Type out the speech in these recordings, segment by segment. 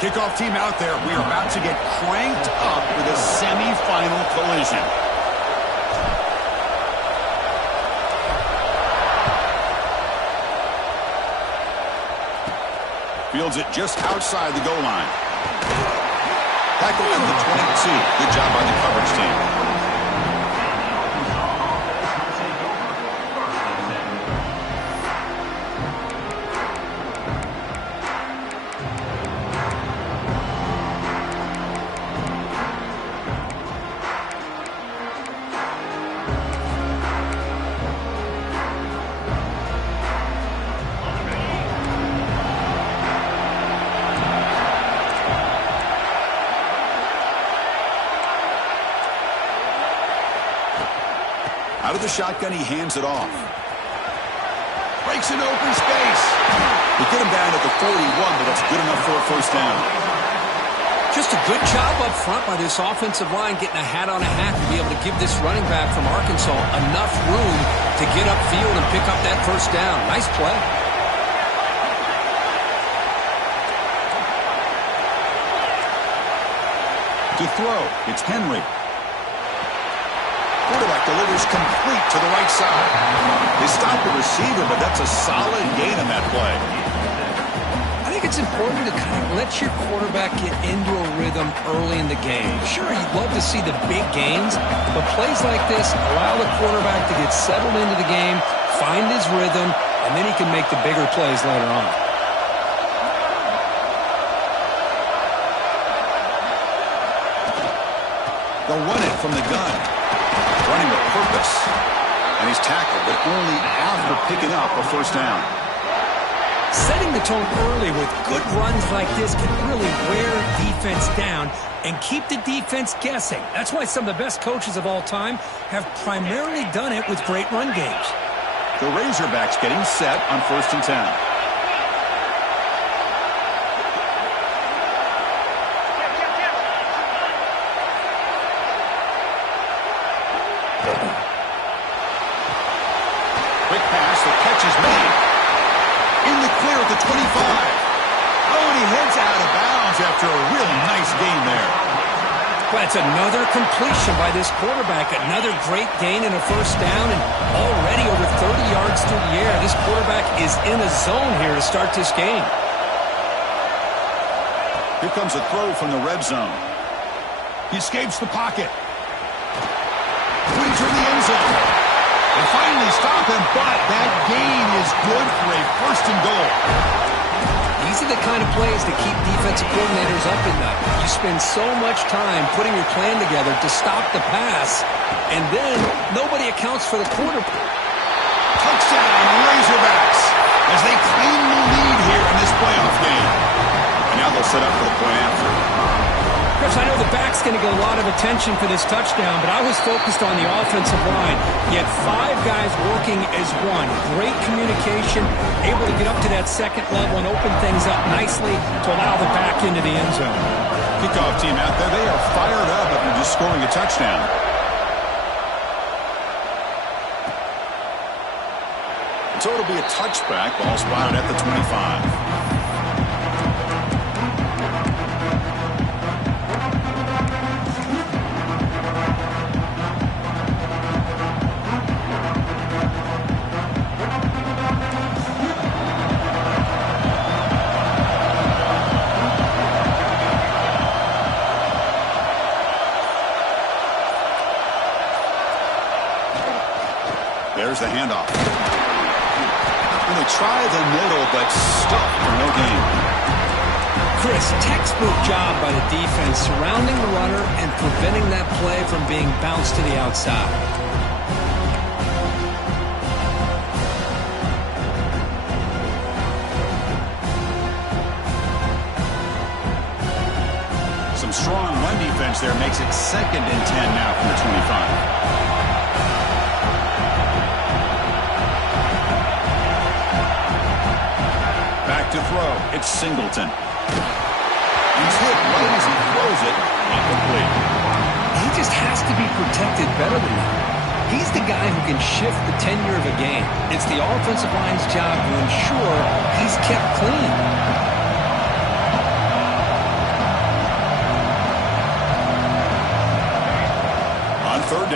Kickoff team out there. We are about to get cranked up with a semi-final collision. Fields it just outside the goal line. Tackle at the 22. Good job by the coverage team. Out of the shotgun, he hands it off. Breaks an open space. They get him down at the 41, but that's good enough for a first down. Just a good job up front by this offensive line, getting a hat on a hat to be able to give this running back from Arkansas enough room to get upfield and pick up that first down. Nice play. To throw, it's Henry. Quarterback delivers complete to the right side. They stop the receiver, but that's a solid gain on that play. I think it's important to kind of let your quarterback get into a rhythm early in the game. Sure, you'd love to see the big gains, but plays like this allow the quarterback to get settled into the game, find his rhythm, and then he can make the bigger plays later on. They'll run it from the gun. Running with purpose. And he's tackled, but only after picking up a first down. Setting the tone early with good runs like this can really wear defense down and keep the defense guessing. That's why some of the best coaches of all time have primarily done it with great run games. The Razorbacks getting set on 1st and 10. Quick pass, the catch is made. In the clear at the 25. Oh, and he heads out of bounds after a really nice gain there. Well, it's another completion by this quarterback. Another great gain in a first down, and already over 30 yards through the air. This quarterback is in a zone here to start this game. Here comes a throw from the red zone. He escapes the pocket. Brings her the end zone. They finally stop him, but that gain is good for a 1st and goal. These are the kind of plays that keep defensive coordinators up at night. You spend so much time putting your plan together to stop the pass, and then nobody accounts for the quarterback. Touchdown, Razorbacks, as they claim the lead here in this playoff game. And now they'll set up for the point after. Chris, I know the back's going to get a lot of attention for this touchdown, but I was focused on the offensive line. You had 5 guys working as one. Great communication, able to get up to that second level and open things up nicely to allow the back into the end zone. Kickoff team out there, they are fired up after just scoring a touchdown. So it'll be a touchback, ball spotted at the 25. There's the handoff. Going to try the middle, but stuck for no gain. Chris, textbook job by the defense surrounding the runner and preventing that play from being bounced to the outside. Some strong run defense there makes it 2nd and 10 now from the 25. To throw, it's Singleton. He's hit right as he throws it, incomplete. He just has to be protected better than that. He's the guy who can shift the tenure of a game. It's the offensive line's job to ensure he's kept clean.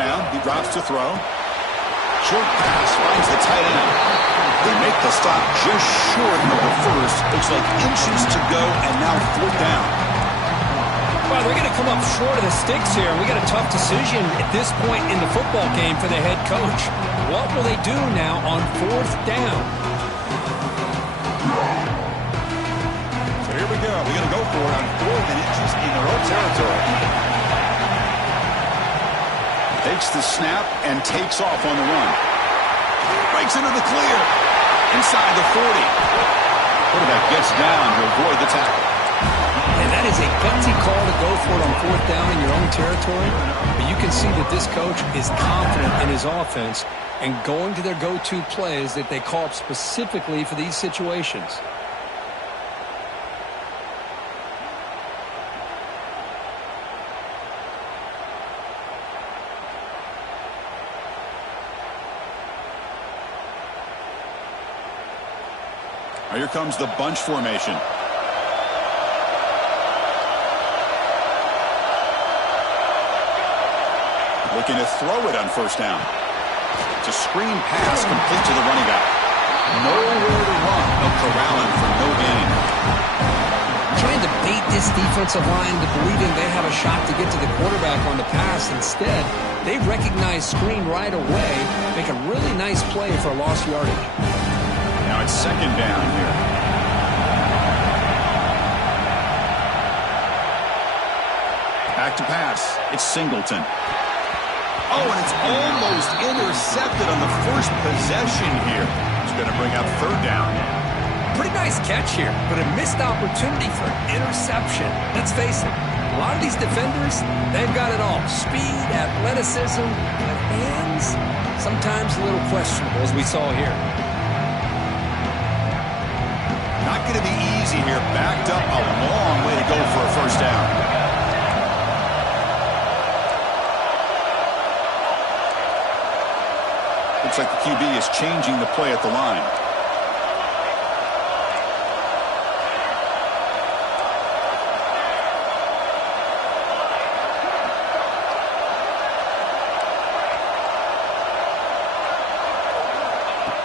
down. He drops to throw. Short pass finds the tight end. They make the stop just short of the first. Looks like inches to go, and now 4th down. Well, they're going to come up short of the sticks here. We got a tough decision at this point in the football game for the head coach. What will they do now on 4th down? So here we go. We're going to go for it on 4th and inches in their own territory. Takes the snap and takes off on the run. Breaks into the clear. Inside the 40. Quarterback gets down to avoid the tackle. And that is a gutsy call to go for it on 4th down in your own territory. But you can see that this coach is confident in his offense and going to their go-to plays that they call up specifically for these situations. Here comes the bunch formation. Looking to throw it on 1st down. It's a screen pass complete to the running back. Nowhere to run. They'll corral him for no gain. Trying to bait this defensive line to believing they have a shot to get to the quarterback on the pass. Instead, they recognize screen right away, make a really nice play for lost yardage. Now it's 2nd down here. Back to pass. It's Singleton. Oh, and it's almost intercepted on the first possession here. It's going to bring up 3rd down. Pretty nice catch here, but a missed opportunity for interception. Let's face it, a lot of these defenders, they've got it all. Speed, athleticism, but hands, sometimes a little questionable, as we saw here. Not going to be easy here. Backed up a long way to go for a 1st down. Looks like the QB is changing the play at the line.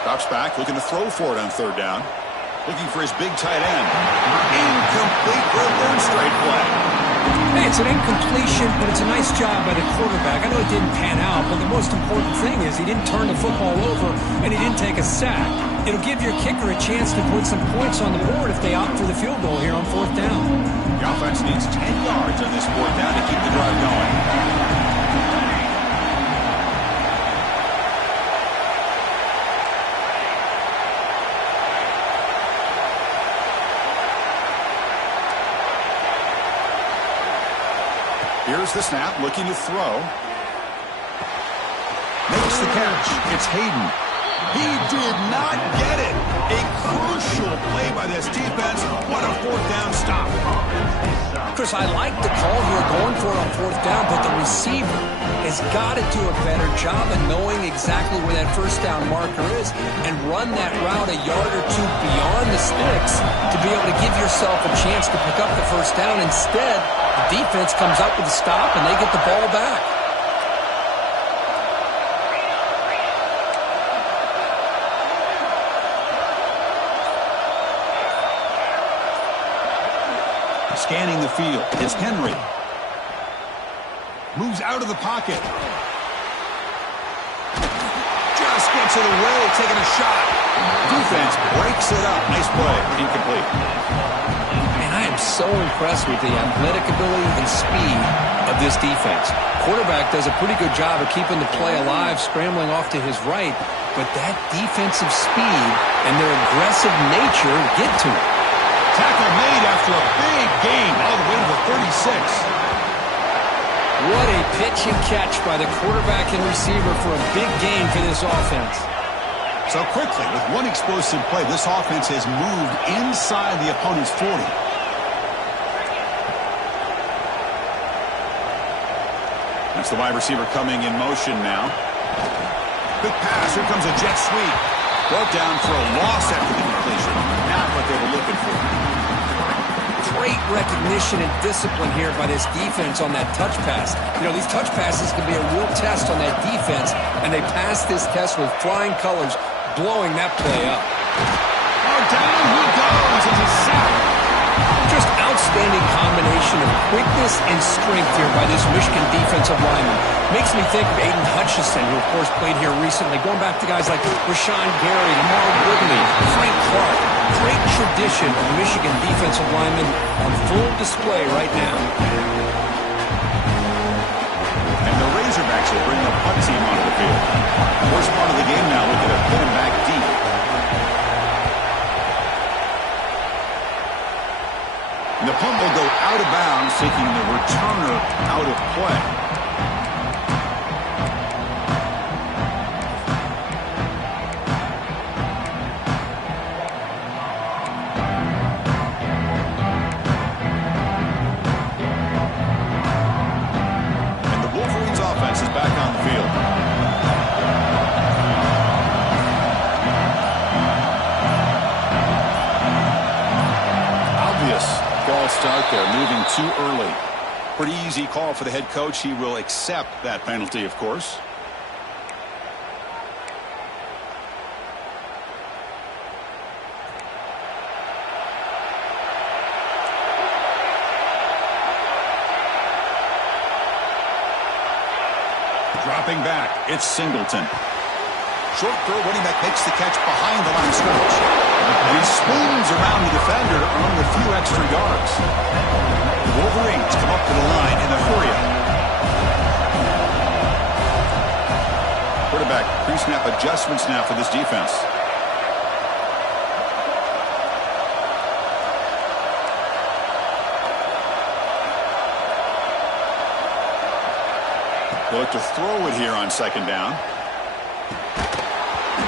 Drops back, looking to throw for it on 3rd down. Looking for his big tight end. Incomplete for a 3rd straight play. Hey, it's an incompletion, but it's a nice job by the quarterback. I know it didn't pan out, but the most important thing is he didn't turn the football over and he didn't take a sack. It'll give your kicker a chance to put some points on the board if they opt for the field goal here on 4th down. The offense needs 10 yards on this 4th down to keep the drive going. Here's the snap, looking to throw. Makes the catch. It's Hayden. He did not get it. A crucial play by this defense. What a 4th down stop. Chris, I like the call here going for it on 4th down, but the receiver has got to do a better job of knowing exactly where that 1st down marker is and run that route a yard or two beyond the sticks to be able to give yourself a chance to pick up the 1st down. Instead, the defense comes up with a stop and they get the ball back. Scanning the field. It's Henry. Moves out of the pocket. Just gets it away, taking a shot. Defense breaks it up. Nice play. Incomplete. And I am so impressed with the athletic ability and speed of this defense. Quarterback does a pretty good job of keeping the play alive, scrambling off to his right, but that defensive speed and their aggressive nature get to him. Tackle made after a big gain all the way to the 36. What a pitch and catch by the quarterback and receiver for a big gain for this offense. So quickly, with one explosive play, this offense has moved inside the opponent's 40. That's the wide receiver coming in motion now. Quick pass. Here comes a jet sweep. Brought down for a loss after the completion. Not what they were looking for. Great recognition and discipline here by this defense on that touch pass. You know, these touch passes can be a real test on that defense, and they passed this test with flying colors, blowing that play up. Oh, down he goes. It's a sack. Just outstanding combination of quickness and strength here by this Michigan defensive lineman. Makes me think of Aiden Hutchinson, who of course played here recently, going back to guys like Rashawn Gary, Lamar Woodley, Frank Clark. Great tradition of Michigan defensive linemen on full display right now. And the Razorbacks will bring the punt team onto the field. First part of the game now, looking to put him back deep. And the punt will go out of bounds, taking the returner out of play. And the Wolverines offense is back on the field. False start there, moving too early. Pretty easy call for the head coach. He will accept that penalty, of course. Dropping back, it's Singleton. Short throw, running back makes the catch behind the line of scrimmage. And he spoons around the defender to earn a few extra yards. The Wolverines come up to the line in a hurry up. Quarterback pre-snap adjustments now for this defense. They look to throw it here on second down.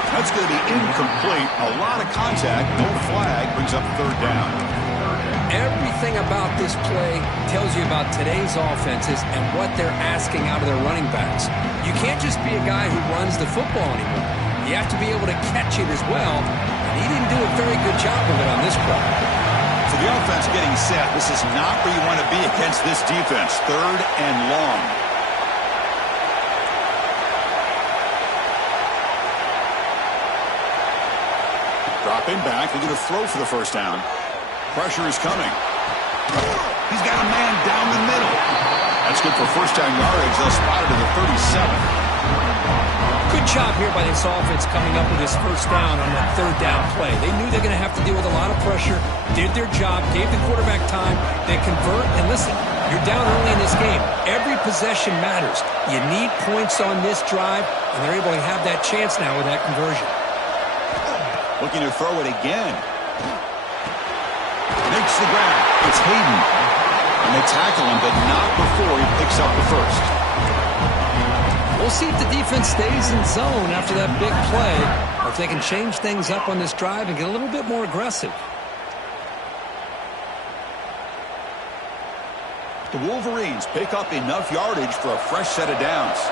That's going to be incomplete. A lot of contact. No flag. Brings up third down. Everything about this play tells you about today's offenses and what they're asking out of their running backs. You can't just be a guy who runs the football anymore. You have to be able to catch it as well. And he didn't do a very good job of it on this play. So the offense getting set. This is not where you want to be against this defense. Third and long. Dropping back, they're going to throw for the first down. Pressure is coming. He's got a man down the middle. That's good for first down yardage. They'll spot it to the 37. Good job here by this offense coming up with this first down on that third down play. They knew they're going to have to deal with a lot of pressure, did their job, gave the quarterback time. They convert, and listen, you're down early in this game. Every possession matters. You need points on this drive, and they're able to have that chance now with that conversion. Looking to throw it again. Makes the grab. It's Hayden. And they tackle him, but not before he picks up the first. We'll see if the defense stays in zone after that big play, or if they can change things up on this drive and get a little bit more aggressive. The Wolverines pick up enough yardage for a fresh set of downs.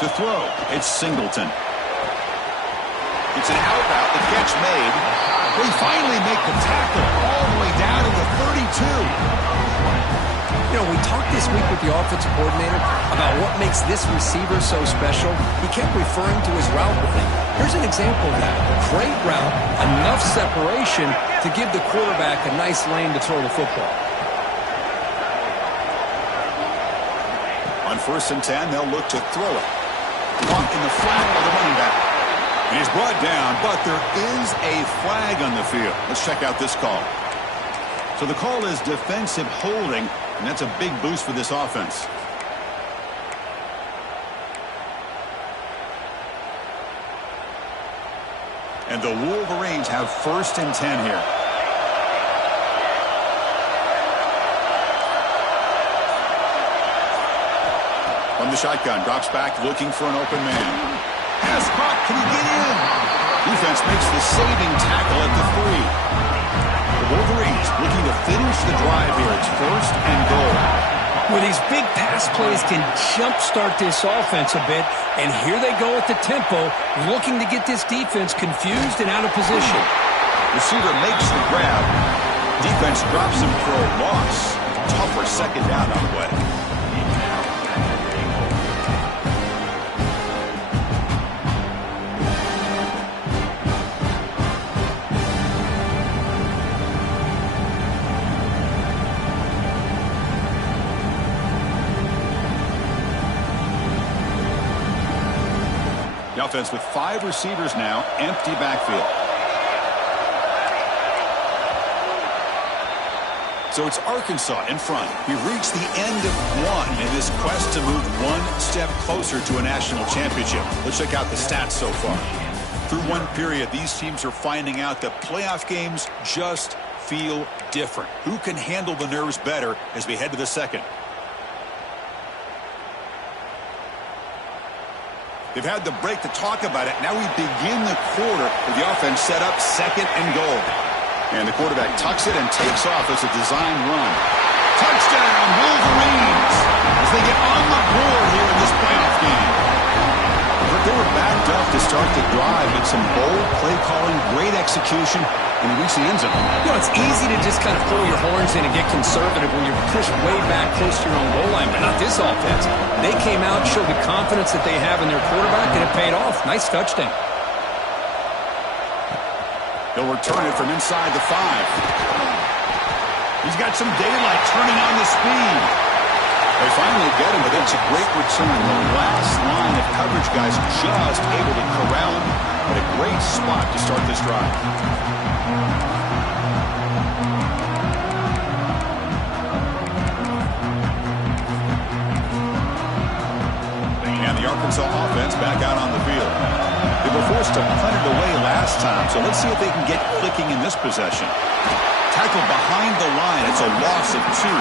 To throw, it's Singleton. It's an out route, the catch made. We finally make the tackle all the way down to the 32. You know, we talked this week with the offensive coordinator about what makes this receiver so special. He kept referring to his route with him. Here's an example of that. Great route, enough separation to give the quarterback a nice lane to throw the football. On 1st and 10, they'll look to throw it. Caught in the flat by the running back. He's brought down, but there is a flag on the field. Let's check out this call. So the call is defensive holding, and that's a big boost for this offense. And the Wolverines have 1st and 10 here. From the shotgun, drops back, looking for an open man. Pass caught, can he get in? Defense makes the saving tackle at the 3. The Wolverines looking to finish the drive here. It's 1st and goal. Well, these big pass plays can jumpstart this offense a bit, and here they go at the tempo, looking to get this defense confused and out of position. Receiver makes the grab. Defense drops him for a loss. Tougher second down on the way. The offense with 5 receivers now, empty backfield. So it's Arkansas in front. We've reached the end of one in this quest to move one step closer to a national championship. Let's check out the stats so far. Through one period, these teams are finding out that playoff games just feel different. Who can handle the nerves better as we head to the second? They've had the break to talk about it. Now we begin the quarter with the offense set up, second and goal. And the quarterback tucks it and takes off as a design run. Touchdown, Wolverines, as they get on the board here in this playoff game. But they were backed up to start the drive, but some bold play calling, great execution, and they reach the end zone. You know, it's easy to just kind of throw your horns in and get conservative when you're pushed way back close to your own goal line, but not this offense. They came out, showed the confidence that they have in their quarterback, and it paid off. Nice touchdown. They'll return it from inside the 5. He's got some daylight turning on the speed. They finally get him, but that's a great return. The last line of coverage guys just able to corral him, but a great spot to start this drive. And the Arkansas offense back out on the field. They were forced to punt it away last time, so let's see if they can get clicking in this possession. Tackle behind the line. It's a loss of 2.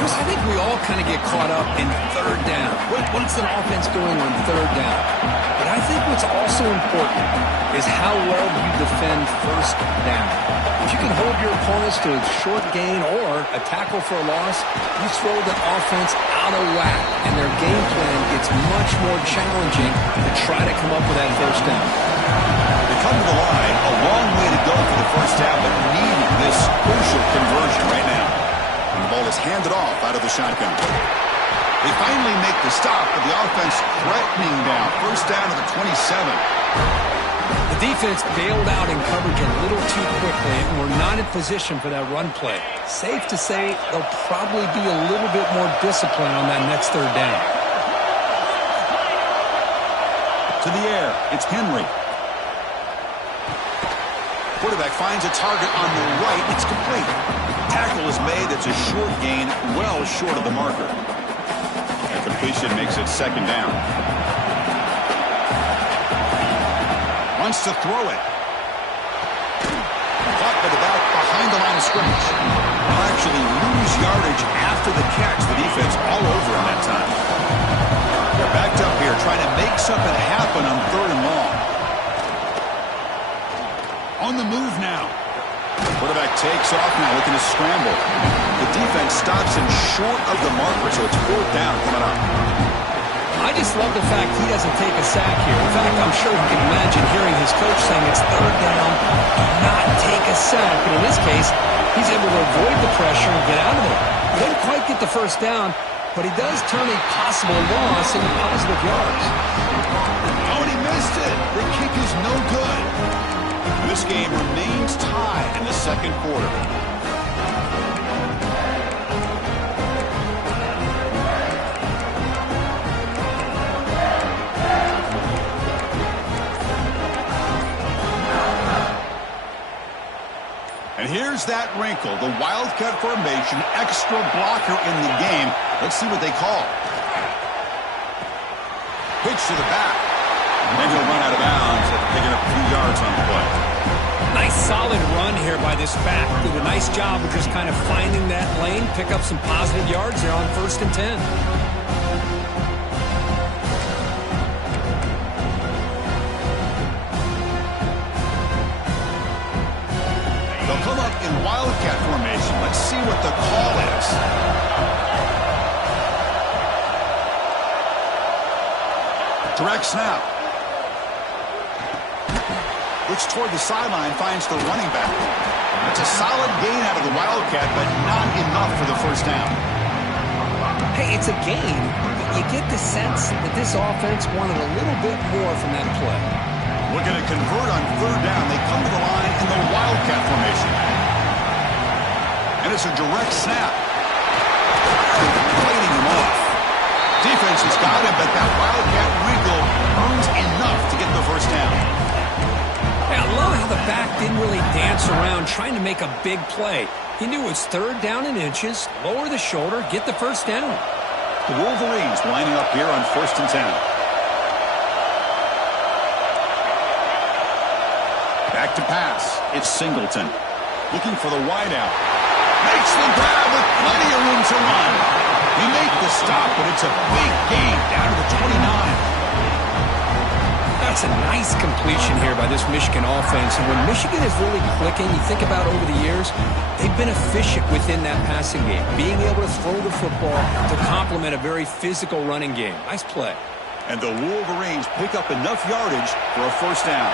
Chris, I think we all kind of get caught up in third down. What's an offense doing on third down? But I think what's also important is how well you defend first down. If you can hold your opponents to a short gain or a tackle for a loss, you throw the offense out of whack, and their game plan gets much more challenging to try to come up with that first down. They come to the line, a long way to go for the first down, but need this crucial conversion right now. And the ball is handed off out of the shotgun. They finally make the stop, but the offense threatening now. First down to the 27. The defense bailed out in coverage a little too quickly, and we're not in position for that run play. Safe to say they'll probably be a little bit more disciplined on that next third down. To the air, it's Henry. Quarterback finds a target on the right. It's complete. Tackle is made. It's a short gain, well short of the marker. That completion makes it second down. Wants to throw it. Caught by the back behind the line of scrimmage. They'll actually lose yardage after the catch. The defense all over him that time. They're backed up here trying to make something happen on third and long. On the move now. Quarterback takes off now, looking to scramble. The defense stops him short of the marker, so it's fourth down coming up. I just love the fact he doesn't take a sack here. In fact, I'm sure you can imagine hearing his coach saying it's third down, do not take a sack. And in this case, he's able to avoid the pressure and get out of there. He didn't quite get the first down, but he does turn a possible loss into positive yards. Oh, and he missed it. The kick is no good. This game remains tied in the second quarter. And here's that wrinkle, the Wildcat formation, extra blocker in the game. Let's see what they call. Pitch to the back. And he'll run out of bounds after picking up a few yards on the play. Nice solid run here by this back. Did a nice job of just kind of finding that lane, pick up some positive yards there on 1st and 10. They'll come up in Wildcat formation. Let's see what the call is. Direct snap. Looks toward the sideline, finds the running back. That's a solid gain out of the Wildcat, but not enough for the first down. Hey, it's a gain, but you get the sense that this offense wanted a little bit more from that play. Looking to convert on third down. They come to the line in the Wildcat formation. And it's a direct snap. Fighting him off. Defense has got him, but that Wildcat wriggle earns enough to get the first down. I love how the back didn't really dance around trying to make a big play. He knew it was third down in inches, lower the shoulder, get the first down. The Wolverines lining up here on 1st and 10. Back to pass. It's Singleton. Looking for the wideout. Makes the grab with plenty of room to run. He made the stop, but it's a big gain down to the 29. That's a nice completion here by this Michigan offense. And when Michigan is really clicking, you think about over the years, they've been efficient within that passing game, being able to throw the football to complement a very physical running game. Nice play. And the Wolverines pick up enough yardage for a first down.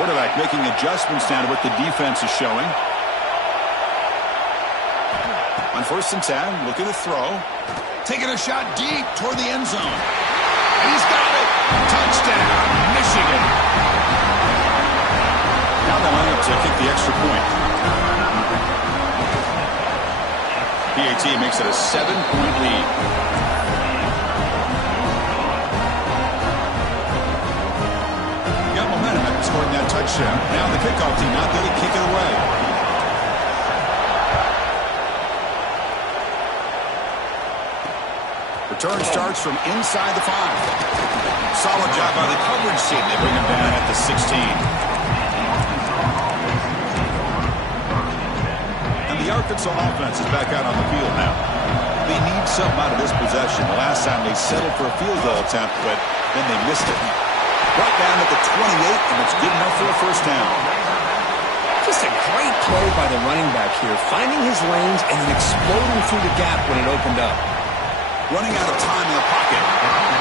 Quarterback making adjustments down to what the defense is showing. On 1st and 10, looking to throw. Taking a shot deep toward the end zone. And he's got it. Touchdown, Michigan. Now they line up to kick the extra point. PAT makes it a 7-point lead. Got momentum after scoring that touchdown. Now the kickoff team out there to kick it away. Return starts from inside the 5. Solid job by the coverage team. They bring him down at the 16. And the Arkansas offense is back out on the field now. They need something out of this possession. The last time they settled for a field goal attempt, but then they missed it. Right down at the 28, and it's good enough for a first down. Just a great play by the running back here, finding his lanes and then exploding through the gap when it opened up. Running out of time in the pocket.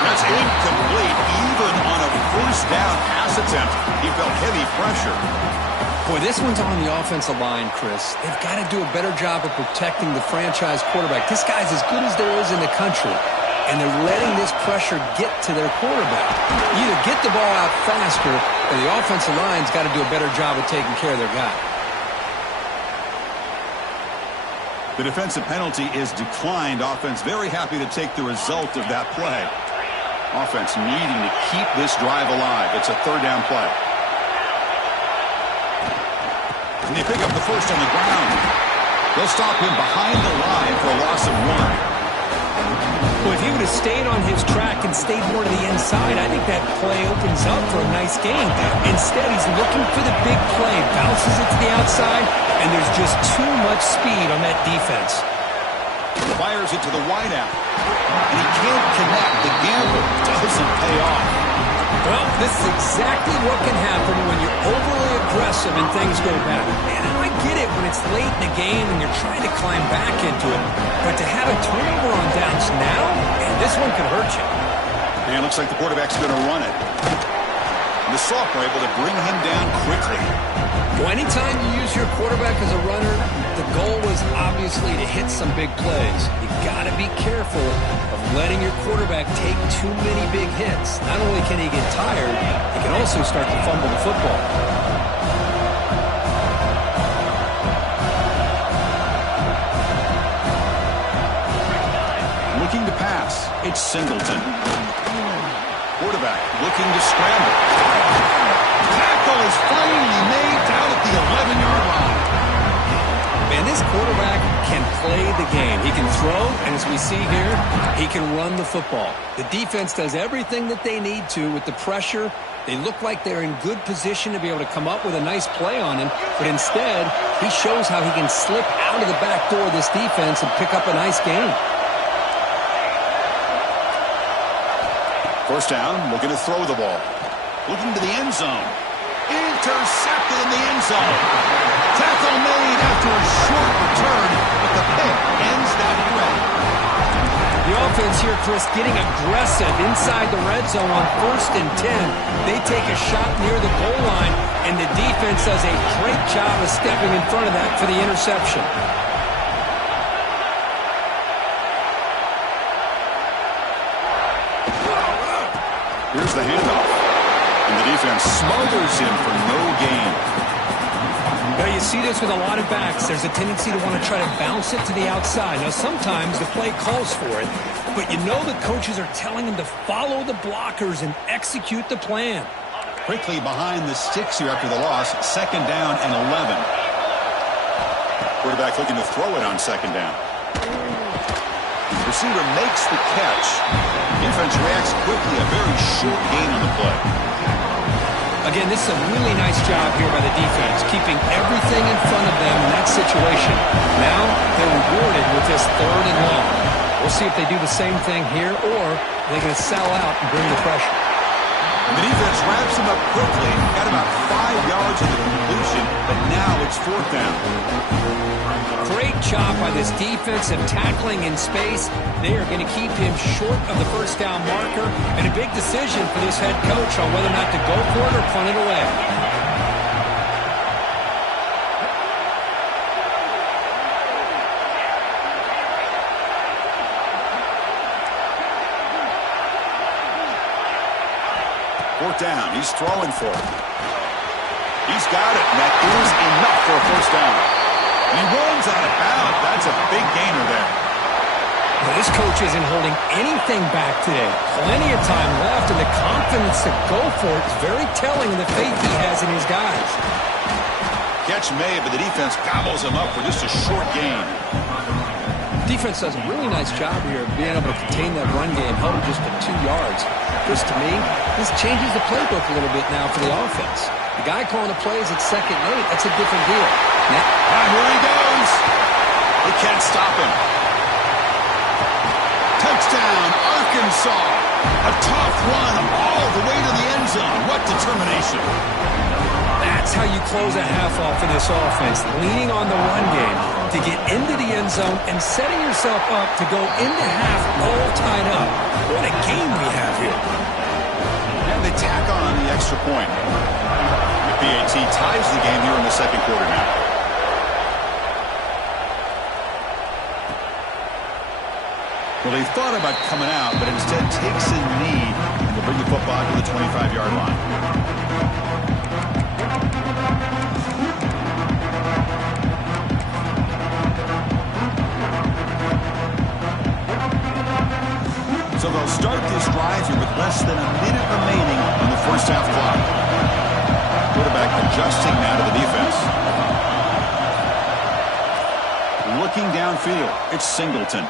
That's incomplete. Even on a first down pass attempt, he felt heavy pressure. Boy, this one's on the offensive line, Chris. They've got to do a better job of protecting the franchise quarterback. This guy's as good as there is in the country, and they're letting this pressure get to their quarterback. Either get the ball out faster, or the offensive line's got to do a better job of taking care of their guy. The defensive penalty is declined. Offense very happy to take the result of that play. Offense needing to keep this drive alive. It's a third down play. And they pick up the first on the ground. They'll stop him behind the line for a loss of 1. Well, if he would have stayed on his track and stayed more to the inside, I think that play opens up for a nice game. Instead, he's looking for the big play, bounces it to the outside, and there's just too much speed on that defense. Fires it to the wideout. And he can't connect. The gamble doesn't pay off. Well, this is exactly what can happen when you're overly aggressive and things go bad. And I get it when it's late in the game and you're trying to climb back into it. But to have a turnover on downs now, and this one could hurt you. And it looks like the quarterback's going to run it. And the sophomore able to bring him down quickly. Well, anytime you use your quarterback as a runner, the goal was obviously to hit some big plays. You got to be careful of letting your quarterback take too many big hits. Not only can he get tired, he can also start to fumble the football. Looking to pass, it's Singleton. Quarterback looking to scramble. Tackle is finally made down at the 11-yard line. Man, this quarterback can play the game. He can throw, and as we see here, he can run the football. The defense does everything that they need to with the pressure. They look like they're in good position to be able to come up with a nice play on him, but instead, he shows how he can slip out of the back door of this defense and pick up a nice gain. First down, looking to throw the ball. Looking to the end zone. Intercepted in the end zone. Tackle made after a short return, but the pick ends that threat. The defense here, Chris, getting aggressive inside the red zone on 1st and 10. They take a shot near the goal line, and the defense does a great job of stepping in front of that for the interception. Here's the handoff. And the defense smothers him for no gain. Now, you see this with a lot of backs. There's a tendency to want to try to bounce it to the outside. Now, sometimes the play calls for it, but you know the coaches are telling them to follow the blockers and execute the plan. Quickly behind the sticks here after the loss. 2nd down and 11. Quarterback looking to throw it on 2nd down. Receiver makes the catch. Defense reacts quickly. A very short gain on the play. Again, this is a really nice job here by the defense, keeping everything in front of them in that situation. Now they're rewarded with this 3rd and long. We'll see if they do the same thing here, or they're going to sell out and bring the pressure. And the defense wraps him up quickly. Got about 5 yards of the completion, but now it's 4th down. Great job by this defensive tackling in space. They are going to keep him short of the 1st down marker, and a big decision for this head coach on whether or not to go for it or punt it away. Fourth down. He's throwing for it. He's got it, and that is enough for a 1st down. He runs out of bounds. That's a big gainer there. Well, this coach isn't holding anything back today. Plenty of time left, and the confidence to go for it is very telling of the faith he has in his guys. Catch made, but the defense gobbles him up for just a short gain. Defense does a really nice job here of being able to contain that run game, held just to 2 yards. Chris, to me, this changes the playbook a little bit now for the offense. The guy calling the plays at 2nd and 8, that's a different deal. Here he goes. They can't stop him. Touchdown, Arkansas. A tough run all the way to the end zone. What determination. That's how you close a half off in this offense, leaning on the run game to get into the end zone and setting yourself up to go into half all tied up. What a game we have here. And they tack on the extra point. The PAT ties the game here in the 2nd quarter now. Well, they thought about coming out, but instead takes a knee and will bring the football to the 25-yard line. So they'll start this drive here with less than a minute remaining on the 1st half clock. Quarterback adjusting now to the defense. Looking downfield, it's Singleton.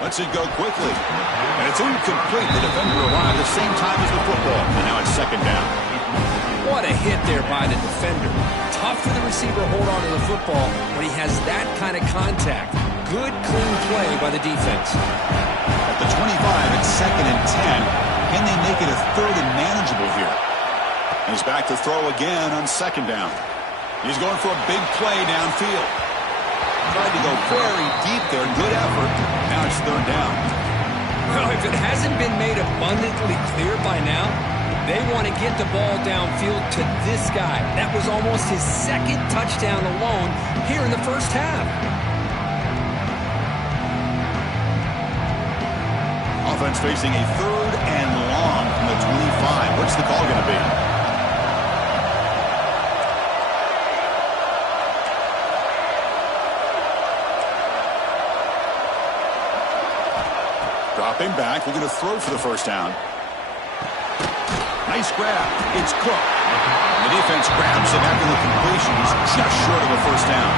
Lets it go quickly. And it's incomplete. The defender arrived at the same time as the football. And now it's 2nd down. What a hit there by the defender. Tough for the receiver to hold on to the football when he has that kind of contact. Good, clean play by the defense. At the 25, it's 2nd and 10. Can they make it a 3rd and manageable here? And he's back to throw again on 2nd down. He's going for a big play downfield. Tried to go very deep there. Good effort. Now it's 3rd down. Well, if it hasn't been made abundantly clear by now, they want to get the ball downfield to this guy. That was almost his 2nd touchdown alone here in the 1st half. Offense facing a 3rd and long from the 25. What's the call going to be? Dropping back, looking to throw for the 1st down. Nice grab. It's Cook. The defense grabs him after the completion. He's just short of a 1st down.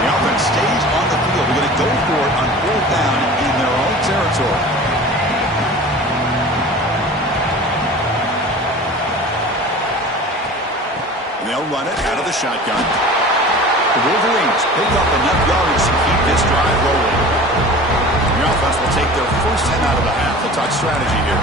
The offense stays on the field. They're going to go for it on 4th down in their own territory. And they'll run it out of the shotgun. The Wolverines pick up enough yards to keep this drive rolling. The offense will take their first 10 out of the half. They'll talk strategy here.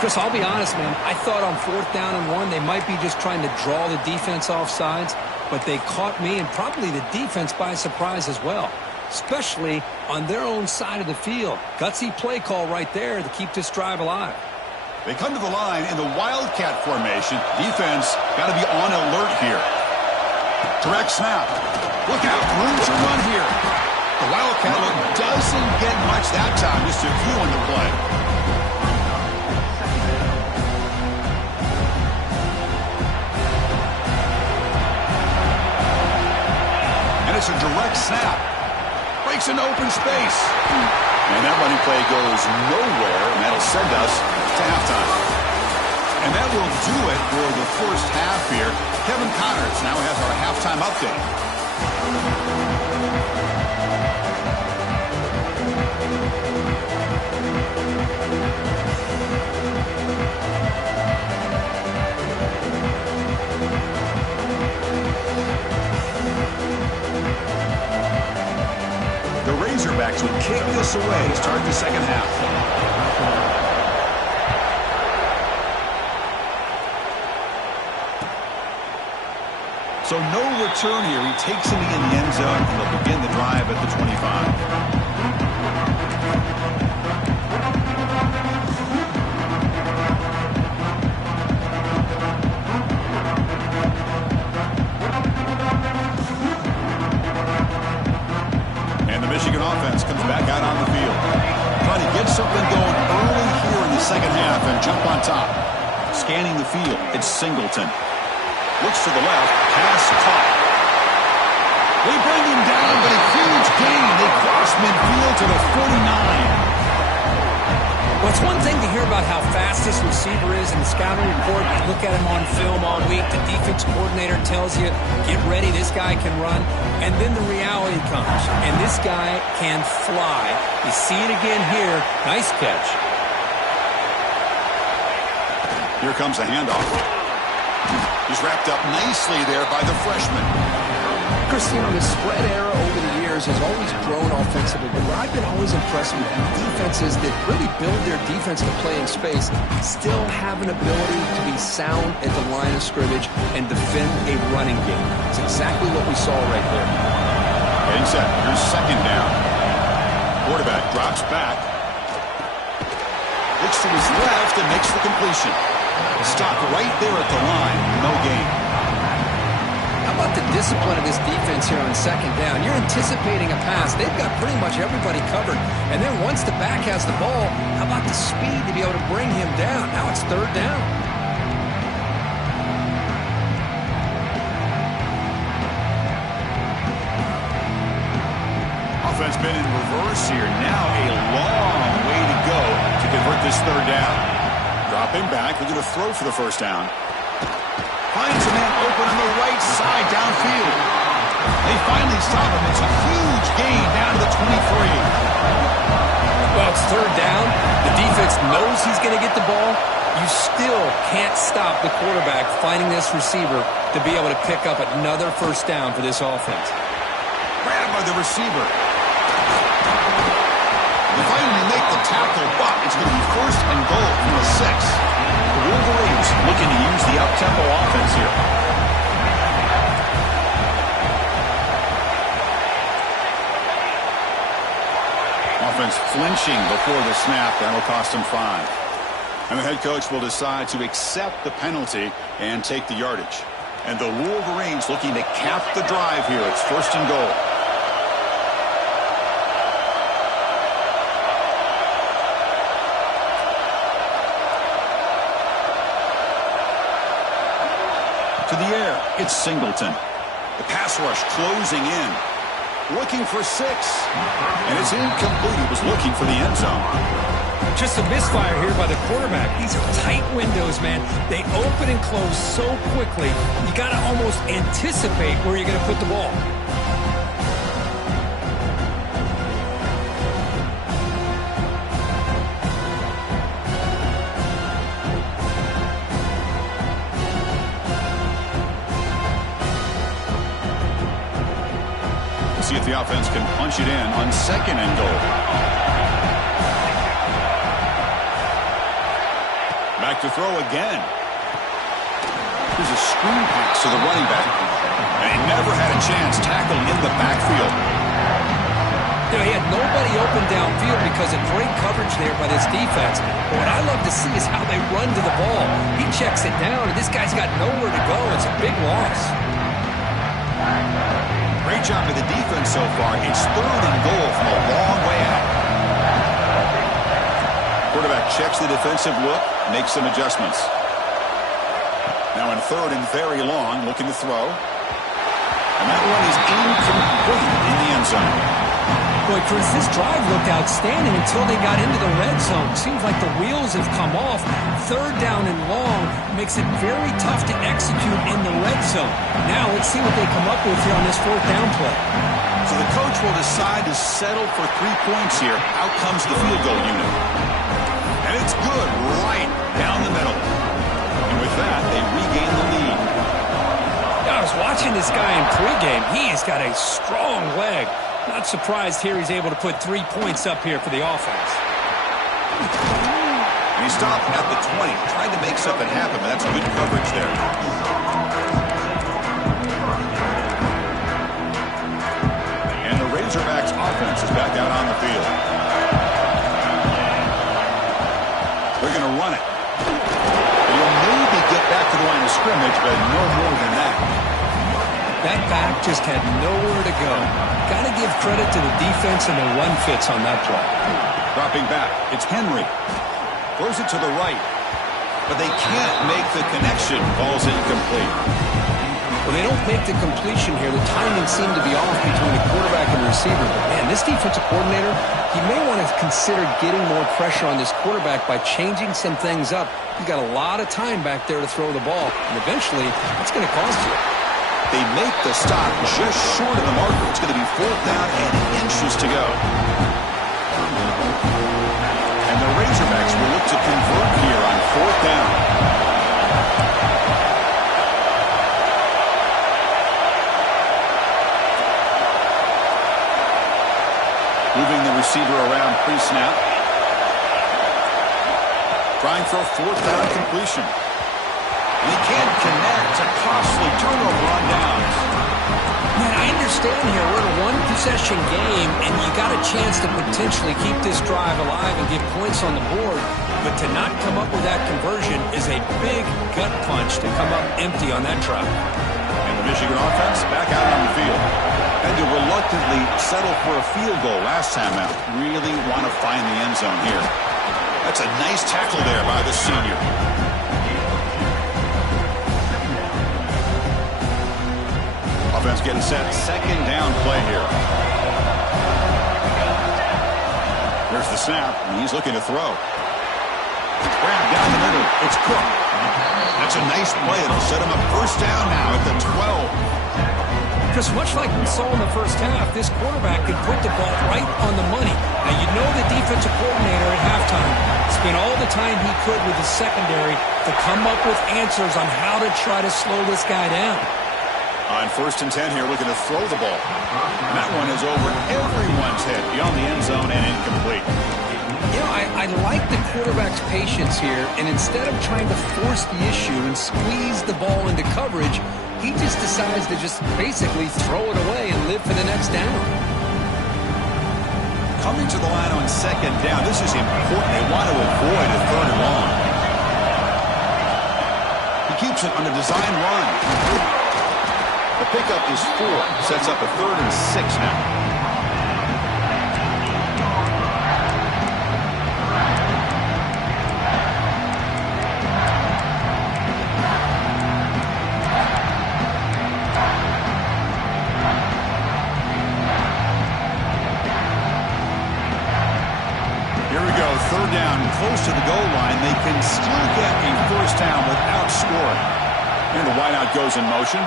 Chris, I'll be honest, man. I thought on 4th down and 1, they might be just trying to draw the defense off sides, but they caught me and probably the defense by surprise as well. especially on their own side of the field. Gutsy play call right there to keep this drive alive. They come to the line in the Wildcat formation. Defense got to be on alert here. Direct snap. Look out, room to run here. The Wildcat look doesn't get much that time, just a few on the play. And it's a direct snap. Breaks an open space. And that running play goes nowhere, and that'll send us to halftime. And that will do it for the first half here. Kevin Connors now has our halftime update. The Razorbacks will kick this away, start the second half. So no return here. He takes him in the end zone, and they'll begin the drive at the 25. Michigan offense comes back out on the field. Trying to get something going early here in the second half and jump on top. Scanning the field, it's Singleton. Looks to the left, pass caught. They bring him down, but a huge gain. They cross midfield to the 49. Well, it's one thing to hear about how fast this receiver is in the scouting report. You look at him on film all week. The defense coordinator tells you, get ready, this guy can run. And then the reality comes, and this guy can fly. You see it again here. Nice catch. Here comes a handoff. He's wrapped up nicely there by the freshman. Cristiano, the spread era over the years has always grown offensively, but where I've been always impressed with defenses that really build their defense to play in space still have an ability to be sound at the line of scrimmage and defend a running game. It's exactly what we saw right there. Getting set. Here's second down. Quarterback drops back. Looks to his left and makes the completion. Stop right there at the line. No gain. How about the discipline of this defense here on second down? You're anticipating a pass. They've got pretty much everybody covered. And then once the back has the ball, how about the speed to be able to bring him down? Now it's third down. Offense been in reverse here. Now a long way to go to convert this third down. Drop him back. We're going to throw for the first down. Finds a man open on the right side downfield. They finally stop him. It's a huge gain down to the 23. Well, it's third down. The defense knows he's going to get the ball. You still can't stop the quarterback finding this receiver to be able to pick up another first down for this offense. Grabbed by the receiver. They finally make the tackle, but it's going to be first and goal from the 6. The Wolverines looking to use the up-tempo offense here. Offense flinching before the snap. That'll cost them 5. And the head coach will decide to accept the penalty and take the yardage. And the Wolverines looking to cap the drive here. It's first and goal. To the air, it's Singleton. The pass rush closing in. Looking for 6. And it's incomplete. He was looking for the end zone. Just a misfire here by the quarterback. These are tight windows, man. They open and close so quickly. You got to almost anticipate where you're going to put the ball. See if the offense can punch it in on second and goal. Back to throw again. Here's a screen pass to the running back. And he never had a chance, tackled in the backfield. You know, he had nobody open downfield because of great coverage there by this defense. But what I love to see is how they run to the ball. He checks it down, and this guy's got nowhere to go. It's a big loss. Great job of the defense so far. It's 3rd and goal from a long way out. Quarterback checks the defensive look, makes some adjustments. Now in 3rd and very long, looking to throw. And that one is incomplete in the end zone. Boy, Chris, this drive looked outstanding until they got into the red zone. Seems like the wheels have come off. 3rd down and long makes it very tough to execute in the red zone. Now let's see what they come up with here on this 4th down play. So the coach will decide to settle for 3 points here. Out comes the field goal unit. And it's good right down the middle. And with that, they regain the lead. I was watching this guy in pregame. He has got a strong leg. Not surprised here he's able to put 3 points up here for the offense. And he stopped at the 20, trying to make something happen, but that's good coverage there. And the Razorbacks offense is back out on the field. They're going to run it. They'll maybe get back to the line of scrimmage, but no more than that. That back just had nowhere to go. Got to give credit to the defense and the run fits on that play. Dropping back, it's Henry. Throws it to the right, but they can't make the connection. Ball's incomplete. Well, they don't make the completion here. The timing seemed to be off between the quarterback and the receiver. But, man, this defensive coordinator, he may want to consider getting more pressure on this quarterback by changing some things up. He's got a lot of time back there to throw the ball, and eventually it's going to cost you. They make the stop just short of the marker. It's going to be 4th down and inches to go. And the Razorbacks will look to convert here on 4th down. Moving the receiver around pre-snap. Trying for a 4th down completion. And he can't connect. A costly turnover on downs. Man, I understand here we're in a one-possession game, and you got a chance to potentially keep this drive alive and get points on the board, but to not come up with that conversion is a big gut punch to come up empty on that drive. And the Michigan offense back out on the field. And to reluctantly settle for a field goal last time out. Really want to find the end zone here. That's a nice tackle there by the senior. Offense getting set. 2nd down play here. There's the snap, and he's looking to throw. Grabbed down the middle. It's Cook. That's a nice play. It'll set him up 1st down now at the 12. Because much like we saw in the first half, this quarterback could put the ball right on the money. Now, you know the defensive coordinator at halftime spent all the time he could with his secondary to come up with answers on how to try to slow this guy down. On 1st and 10 here, looking to throw the ball. And that one is over everyone's head beyond the end zone and incomplete. You know, I like the quarterback's patience here, and instead of trying to force the issue and squeeze the ball into coverage, he just decides to just basically throw it away and live for the next down. Coming to the line on 2nd down, this is important. They want to avoid a 3rd and long. He keeps it on a design run. The pickup is 4. Sets up a 3rd and 6 now. Here we go. 3rd down, close to the goal line. They can still get a 1st down without scoring. And the wideout goes in motion.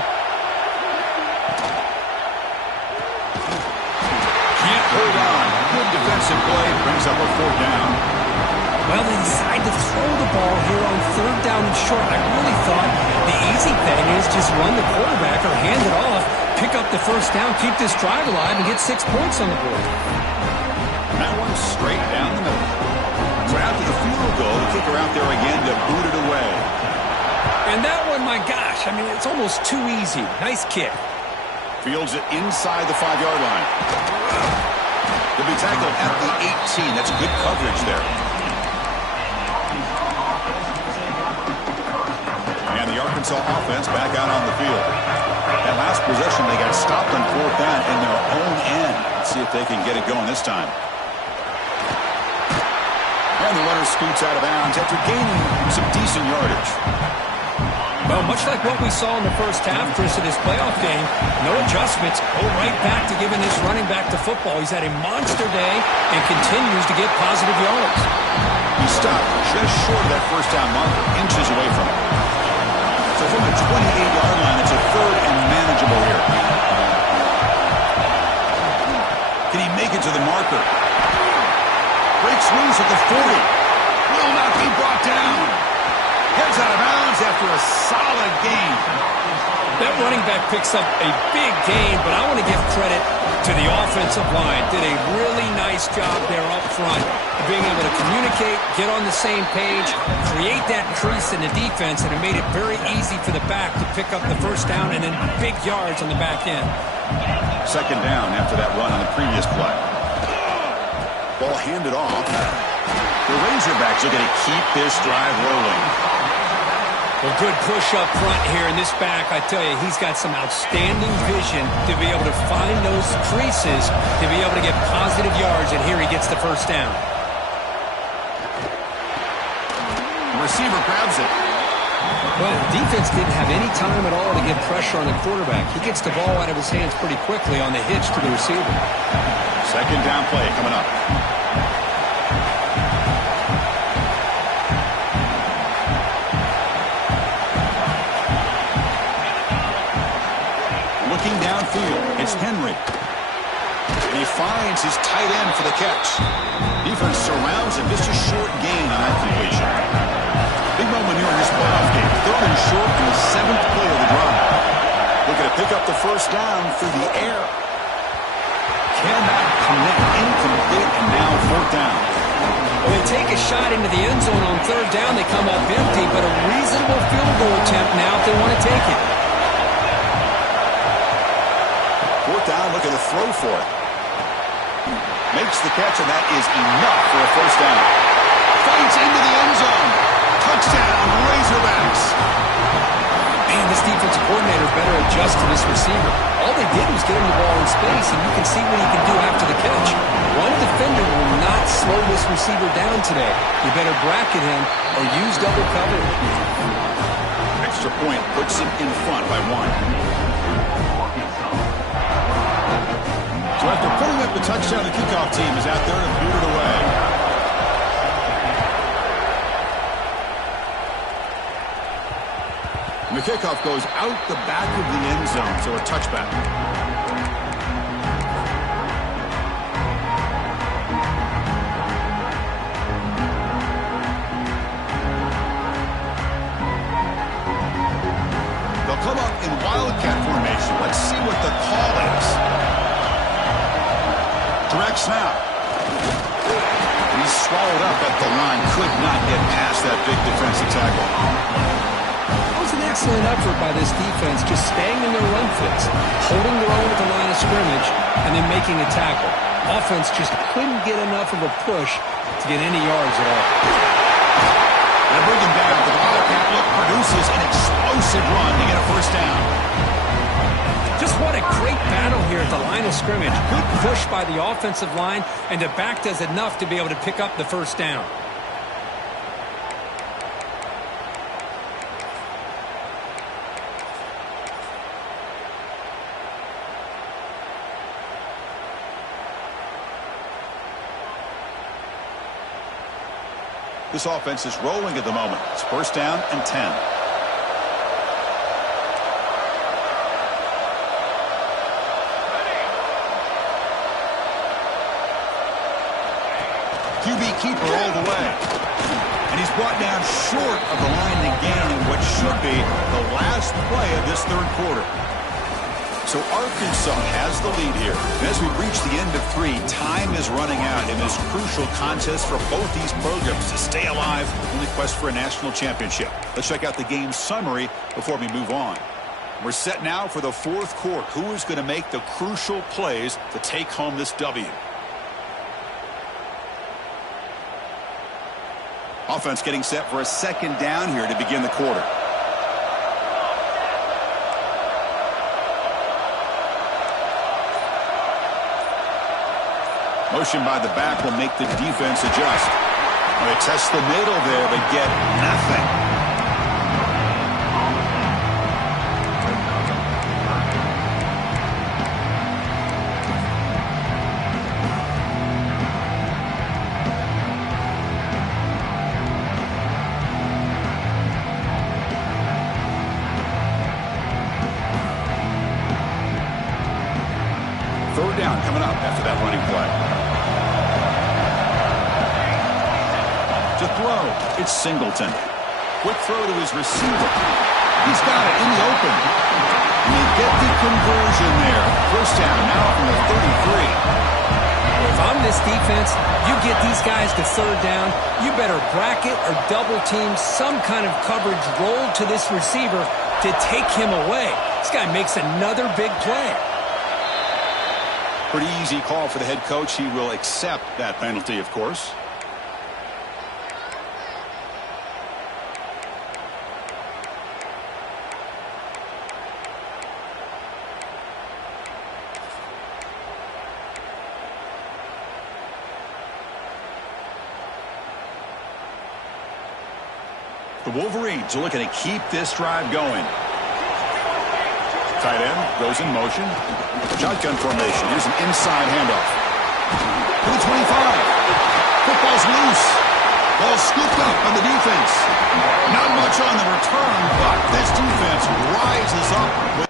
Hold on. Good defensive play. Brings up a 4th down. Well, they decide to throw the ball here on 3rd down and short. I really thought the easy thing is just run the quarterback or hand it off, pick up the 1st down, keep this drive alive, and get 6 points on the board. And that one's straight down the middle. So after the field goal, the kicker out there again to boot it away. And that one, my gosh, I mean, it's almost too easy. Nice kick. Fields it inside the 5-yard line. Tackled at the 18. That's good coverage there. And the Arkansas offense back out on the field. That last possession, they got stopped on 4th down in their own end. Let's see if they can get it going this time. And the runner scoots out of bounds after gaining some decent yardage. Well, much like what we saw in the first half, Chris, of this playoff game, no adjustments. Go right back to giving this running back to football. He's had a monster day and continues to get positive yards. He stopped just short of that first down marker, inches away from it. So from the 28-yard line, it's a 3rd and manageable here. Can he make it to the marker? Breaks loose at the 40. Will not be brought down. Heads out of bounds after a solid gain. That running back picks up a big gain, but I want to give credit to the offensive line. Did a really nice job there up front of being able to communicate, get on the same page, create that crease in the defense, and it made it very easy for the back to pick up the first down and then big yards on the back end. 2nd down after that run on the previous play. Ball handed off. The Razorbacks are going to keep this drive rolling. Well, good push up front here in this back. I tell you, he's got some outstanding vision to be able to find those creases, to be able to get positive yards, and here he gets the first down. The receiver grabs it. Well, the defense didn't have any time at all to get pressure on the quarterback. He gets the ball out of his hands pretty quickly on the hitch to the receiver. 2nd down play coming up. Looking downfield, it's Henry. And he finds his tight end for the catch. Defense surrounds him. Just a short gain on that completion. Big moment here in this playoff game. 3rd and short in the 7th play of the drive. Looking to pick up the first down through the air. Cannot connect. Incomplete, and now 4th down. Well, they take a shot into the end zone on 3rd down. They come up empty, but a reasonable field goal attempt now if they want to take it. 4th down, looking to throw for it. Makes the catch, and that is enough for a first down. Fights into the end zone. Touchdown, Razorbacks. Man, this defensive coordinator better adjust to this receiver. All they did was get him the ball in space, and you can see what he can do after the catch. One defender will not slow this receiver down today. You better bracket him or use double coverage. Extra point puts him in front by 1. So after putting up the touchdown, the kickoff team is out there and boot it away. And the kickoff goes out the back of the end zone, so a touchback. They'll come up in wildcat formation. Let's see what the call is. Direct snap. He's swallowed up at the line. Could not get past that big defensive tackle. That was an excellent effort by this defense, just staying in their run fits, holding their own at the line of scrimmage, and then making a tackle. Offense just couldn't get enough of a push to get any yards at all. They bring him down. The Wildcat look produces an explosive run to get a first down. Just what a great battle here at the line of scrimmage. Good push by the offensive line, and the back does enough to be able to pick up the first down. This offense is rolling at the moment. It's 1st down and 10. QB keeper all the way. And he's brought down short of the line to gain what should be the last play of this 3rd quarter. So Arkansas has the lead here. And as we reach the end of 3, time is running out in this crucial contest for both these programs to stay alive in the quest for a national championship. Let's check out the game summary before we move on. We're set now for the 4th quarter. Who is going to make the crucial plays to take home this W? Offense getting set for a second down here to begin the quarter. Motion by the back will make the defense adjust. They test the middle there, but get nothing. Third down coming up after that running play. To throw, it's Singleton. Quick throw to his receiver. He's got it in the open. And they get the conversion there. First down now from the 33. If I'm this defense, you get these guys to third down, you better bracket or double team some kind of coverage roll to this receiver to take him away. This guy makes another big play. Pretty easy call for the head coach. He will accept that penalty, of course. The Wolverines are looking to keep this drive going. Tight end goes in motion. Shotgun formation. Here's an inside handoff. To the 25. Football's loose. Ball scooped up on the defense. Not much on the return, but this defense rises up with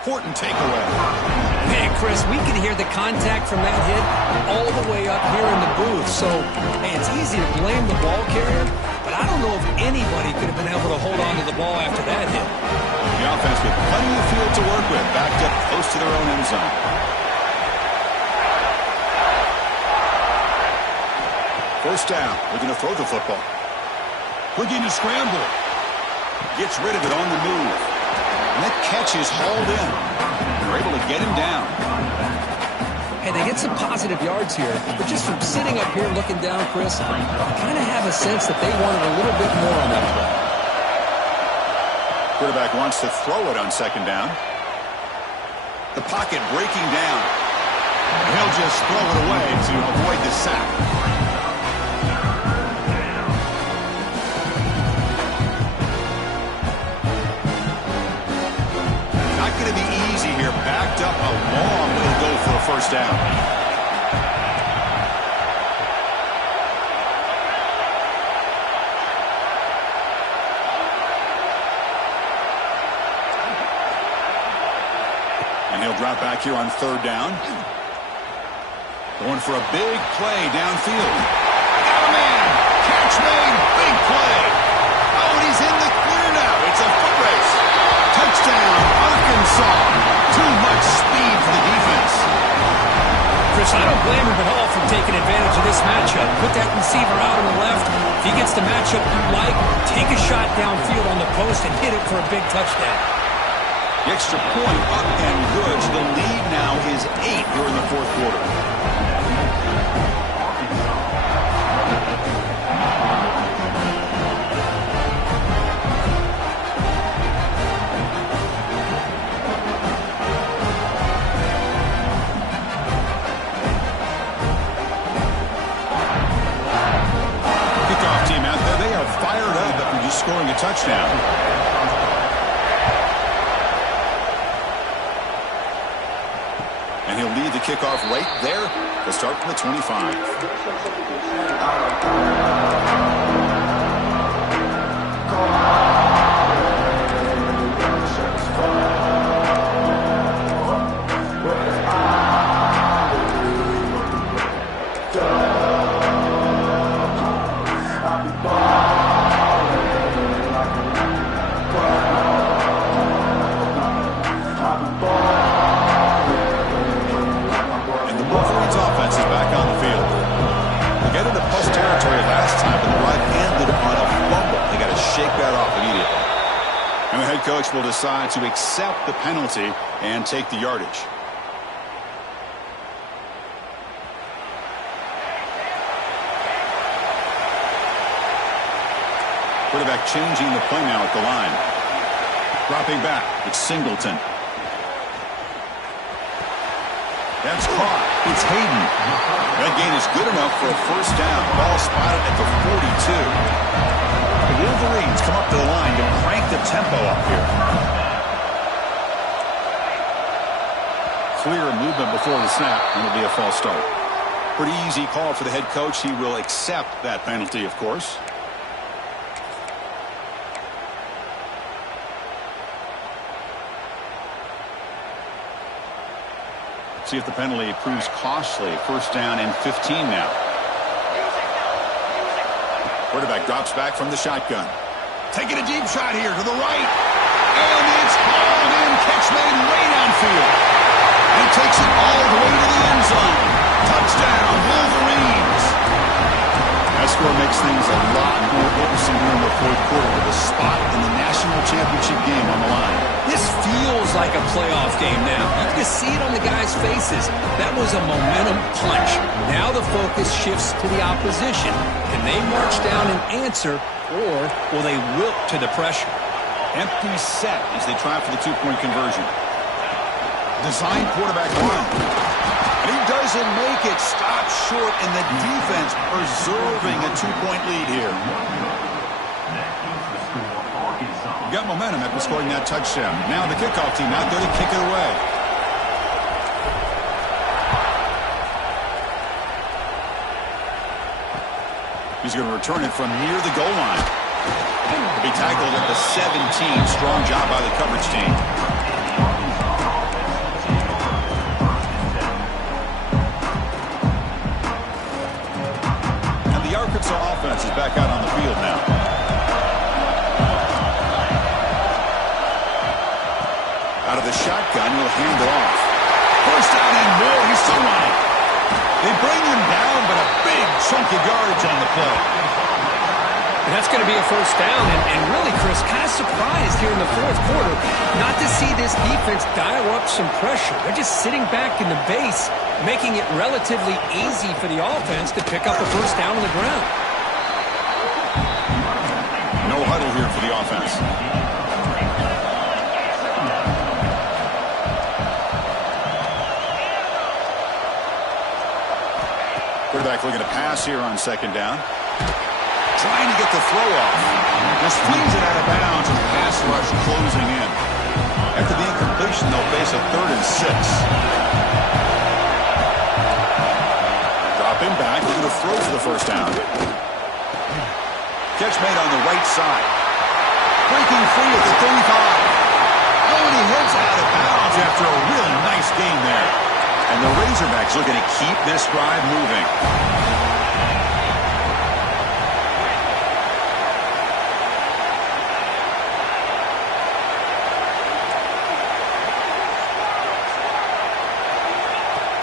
important takeaway. Man, Chris, we could hear the contact from that hit all the way up here in the booth. So, hey, it's easy to blame the ball carrier, but I don't know if anybody could have been able to hold on to the ball after that hit. The offense with plenty of field to work with, backed up close to their own end zone. First down, looking to throw the football. Looking to scramble. Gets rid of it on the move. And that catch is hauled in. They're able to get him down. Hey, they get some positive yards here, but just from sitting up here looking down, Chris, I kind of have a sense that they wanted a little bit more on that play. Quarterback wants to throw it on second down. The pocket breaking down. He'll just throw it away to avoid the sack. Going to be easy here. Backed up a long way to go for a first down. And he'll drop back here on third down. Going for a big play downfield. Got a man. Catch made. Big play. Oh, and he's in the clear now. It's a foot race. Touchdown, Arkansas. Too much speed for the defense. Chris, I don't blame him at all for taking advantage of this matchup. Put that receiver out on the left. If he gets the matchup you like, take a shot downfield on the post and hit it for a big touchdown. The extra point up and good. So the lead now is 8 here in the fourth quarter. Scoring a touchdown. And he'll lead the kickoff right there to start from the 25. coach will decide to accept the penalty and take the yardage. Quarterback changing the play now at the line. Dropping back, it's Singleton. That's caught. It's Hayden. That gain is good enough for a first down. Ball spotted at the 42. The Wolverines come up to the line to crank the tempo up here. Clear movement before the snap, and it'll be a false start. Pretty easy call for the head coach. He will accept that penalty, of course. See if the penalty proves costly. First down and 15 now. Quarterback drops back from the shotgun. Taking a deep shot here to the right. And it's hauled in. Catch made way downfield. And he takes it all the way to the end zone. Touchdown, Wolverines. That score makes things a lot more interesting here in the fourth quarter with a spot in the national championship game on the line. This feels like a playoff game now. You can see it on the guys' faces. That was a momentum punch. Now the focus shifts to the opposition. Can they march down and answer, or will they wilt to the pressure? Empty set as they try for the two-point conversion. Design quarterback run. And he doesn't make it. Stop short, and the defense preserving a two-point lead here. Got momentum after scoring that touchdown. Now the kickoff team out there to kick it away. He's going to return it from near the goal line. He'll be tackled at the 17. Strong job by the coverage team. And the Arkansas offense is back out on the field now. Out of the shotgun, he'll hand it off. First down and more. He's still running. They bring him down, but a big chunk of yardage on the play. And that's going to be a first down. And really, Chris, kind of surprised here in the fourth quarter not to see this defense dial up some pressure. They're just sitting back in the base, making it relatively easy for the offense to pick up a first down on the ground. No huddle here for the offense. Quarterback looking to pass here on second down. Trying to get the throw off. Just flings it out of bounds and pass rush closing in. After the incompletion, they'll face a 3rd and 6. Dropping back, looking to throw for the first down. Catch made on the right side. Breaking free at the 35. Oh, and he heads out of bounds after a really nice game there. And the Razorbacks looking to keep this drive moving.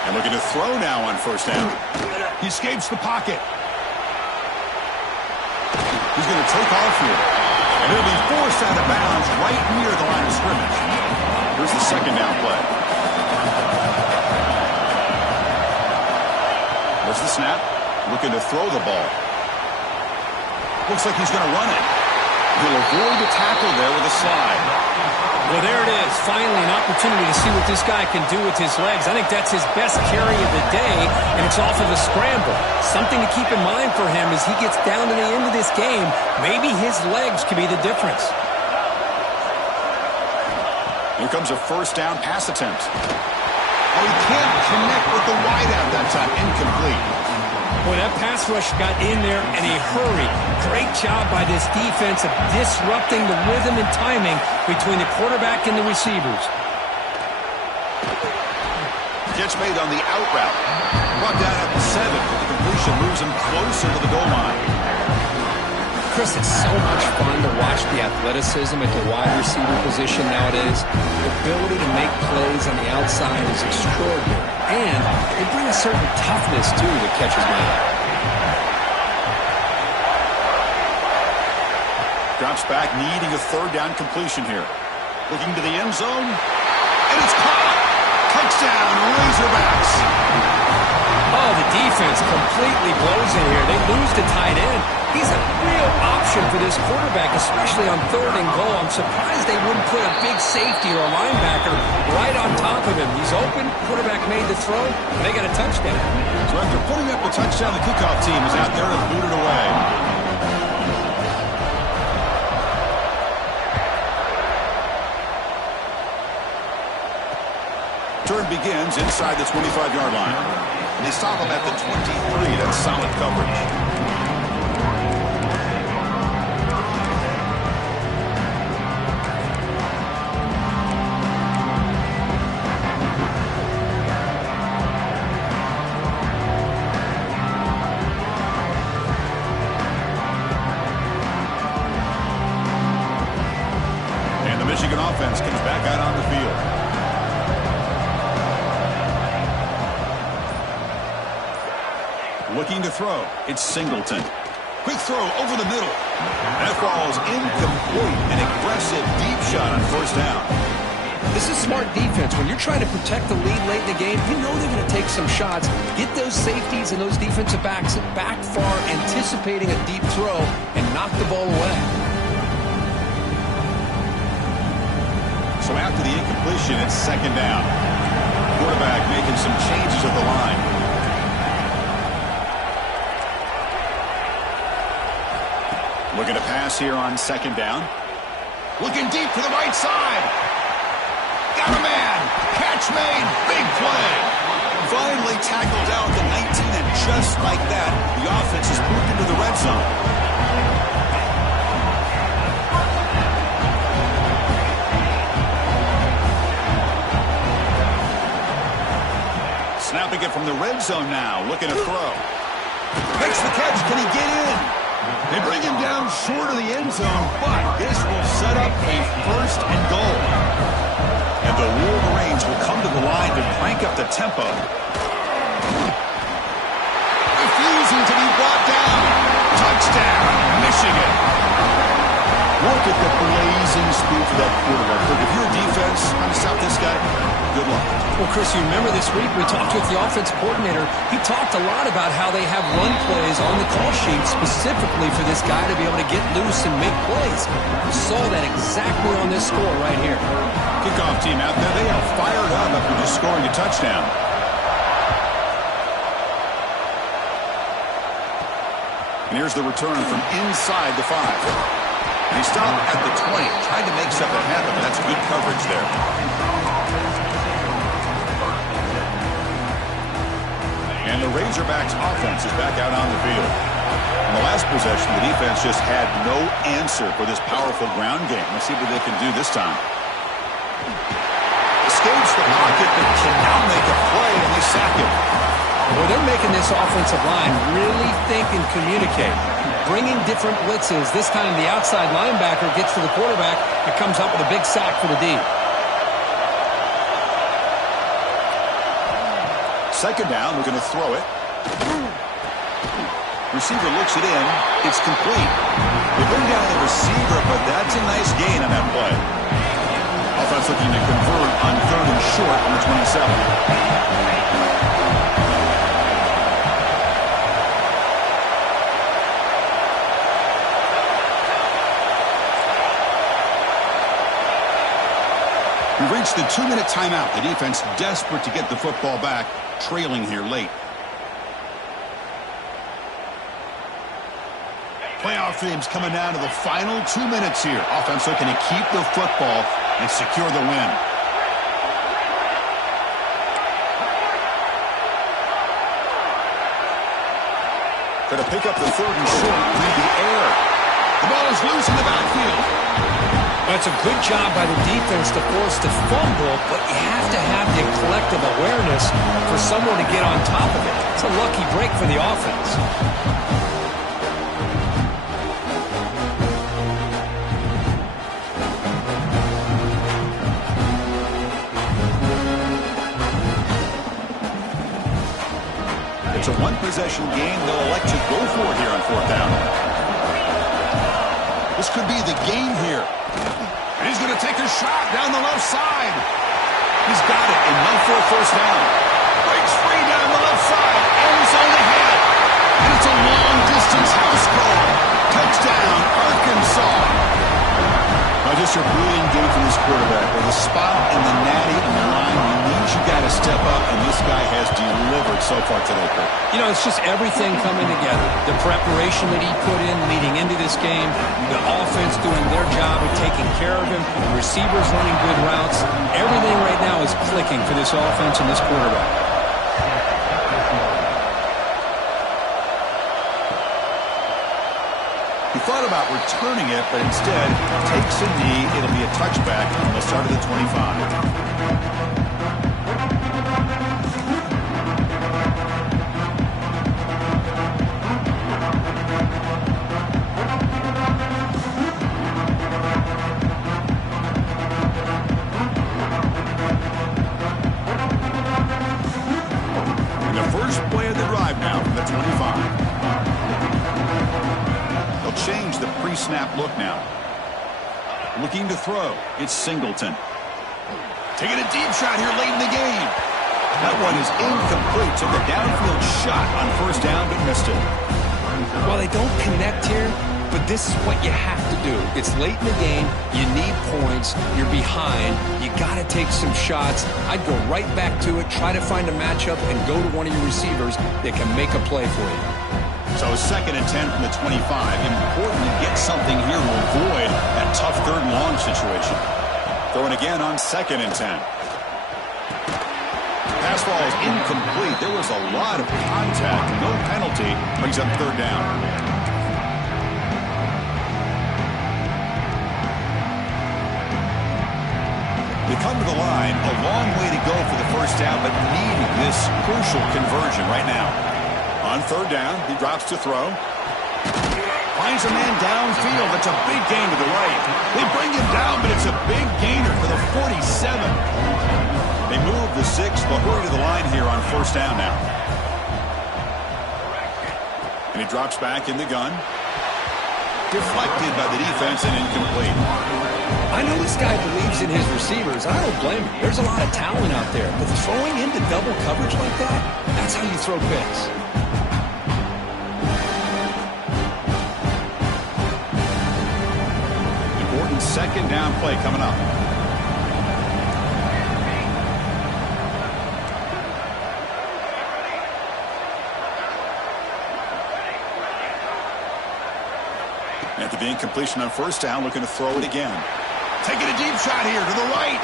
And looking to throw now on first down. He escapes the pocket. He's going to take off here. And it'll be forced out of bounds right near the line of scrimmage. Here's the second down play. There's the snap. Looking to throw the ball. Looks like he's going to run it. He'll avoid the tackle there with a slide. Well, there it is. Finally, an opportunity to see what this guy can do with his legs. I think that's his best carry of the day, and it's off of the scramble. Something to keep in mind for him as he gets down to the end of this game. Maybe his legs could be the difference. Here comes a first down pass attempt. Oh, he can't connect with the wideout that time. Incomplete. Boy, that pass rush got in there in a hurry. Great job by this defense of disrupting the rhythm and timing between the quarterback and the receivers. Catch made on the out route. Brought down at the 7. The completion moves him closer to the goal line. Chris, it's so much fun to watch the athleticism at the wide receiver position nowadays. The ability to make plays on the outside is extraordinary. And they bring a certain toughness, too, that catches my eye. Drops back, needing a third down completion here. Looking to the end zone. And it's caught. Touchdown, Razorbacks. Oh, the defense completely blows it here. They lose to tight end. He's a real option for this quarterback, especially on 3rd and goal. I'm surprised they wouldn't put a big safety or a linebacker right on top of him. He's open. Quarterback made the throw, and they got a touchdown. So after putting up the touchdown, the kickoff team is out there to boot it away. Turn begins inside the 25-yard line. They stop him at the 23. That's solid coverage. And the Michigan offense comes back out on the field. Looking to throw. It's Singleton. Quick throw over the middle. That falls incomplete. An aggressive deep shot on 1st down. This is smart defense. When you're trying to protect the lead late in the game, you know they're going to take some shots. Get those safeties and those defensive backs back far, anticipating a deep throw, and knock the ball away. So after the incompletion, it's 2nd down. Quarterback making some changes at the line. Looking to pass here on 2nd down. Looking deep to the right side. Got a man. Catch made. Big play. Finally tackled down to 19, and just like that, the offense has moved into the red zone. Snapping it from the red zone now. Looking to throw. Makes the catch. Can he get in? They bring him down short of the end zone, but this will set up a 1st and goal. And the Wolverines will come to the line to crank up the tempo. Refusing to be brought down. Touchdown, Michigan. Look at the blazing speed for that quarterback. Look, if you're a defense trying to stop this guy, good luck. Well, Chris, you remember this week we talked with the offense coordinator. He talked a lot about how they have run plays on the call sheet specifically for this guy to be able to get loose and make plays. We saw that exactly on this score right here. Kickoff team out there, they are fired up after just scoring a touchdown. And here's the return from inside the 5. They stop at the 20, tried to make something happen, but that's good coverage there. And the Razorbacks offense is back out on the field. In the last possession, the defense just had no answer for this powerful ground game. Let's see what they can do this time. Escapes the pocket, but can now make a play, and they sack him. Well, they're making this offensive line really think and communicate. Bringing different blitzes. This time the outside linebacker gets to the quarterback and comes up with a big sack for the D. 2nd down, we're going to throw it. Receiver looks it in. It's complete. They bring down the receiver, but that's a nice gain on that play. Offense looking to convert on 3rd and short on the 27. We've reached the 2-minute timeout. The defense desperate to get the football back, trailing here late. Playoff games coming down to the final 2 minutes here. Offense looking to keep the football and secure the win. Going to pick up the 3rd and short through the air. The ball is loose in the backfield. That's a good job by the defense to force the fumble, but you have to have the collective awareness for someone to get on top of it. It's a lucky break for the offense. It's a one-possession game. They'll elect to go for it here on 4th down. This could be the game here. He's going to take a shot down the left side. He's got it, enough for a first down. Breaks free down the left side. End zone ahead. And it's a long-distance house call. Touchdown, Arkansas. Now just a brilliant game from this quarterback. With a spot in the natty and the line, he needs you got to step up, and this guy has delivered so far today, Kirk. You know, it's just everything coming together. The preparation that he put in leading into this game, the offense doing their job of taking care of him, the receivers running good routes. Everything right now is clicking for this offense and this quarterback. He thought about returning it, but instead takes a knee. It'll be a touchback on the start of the 25. And the first play of the drive now from the 25. Change the pre-snap look now. Looking to throw. It's Singleton. Taking a deep shot here late in the game. That one is incomplete. Took a downfield shot on first down, but missed it. Well, they don't connect here, but this is what you have to do. It's late in the game. You need points. You're behind. You got to take some shots. I'd go right back to it, try to find a matchup, and go to one of your receivers that can make a play for you. So 2nd and 10 from the 25. Important to get something here to avoid that tough 3rd and long situation. Throwing again on 2nd and 10. Pass ball is incomplete. There was a lot of contact. No penalty. Brings up 3rd down. They come to the line. A long way to go for the first down, but needing this crucial conversion right now. On 3rd down, he drops to throw. Finds a man downfield. It's a big gain to the right. They bring him down, but it's a big gainer for the 47. They move the 6. They'll hurry to the line here on 1st down now. And he drops back in the gun. Deflected by the defense and incomplete. I know this guy believes in his receivers. I don't blame him. There's a lot of talent out there. But throwing into double coverage like that, that's how you throw picks. Important 2nd down play coming up. After the incompletion on 1st down, looking to throw it again. Taking a deep shot here to the right.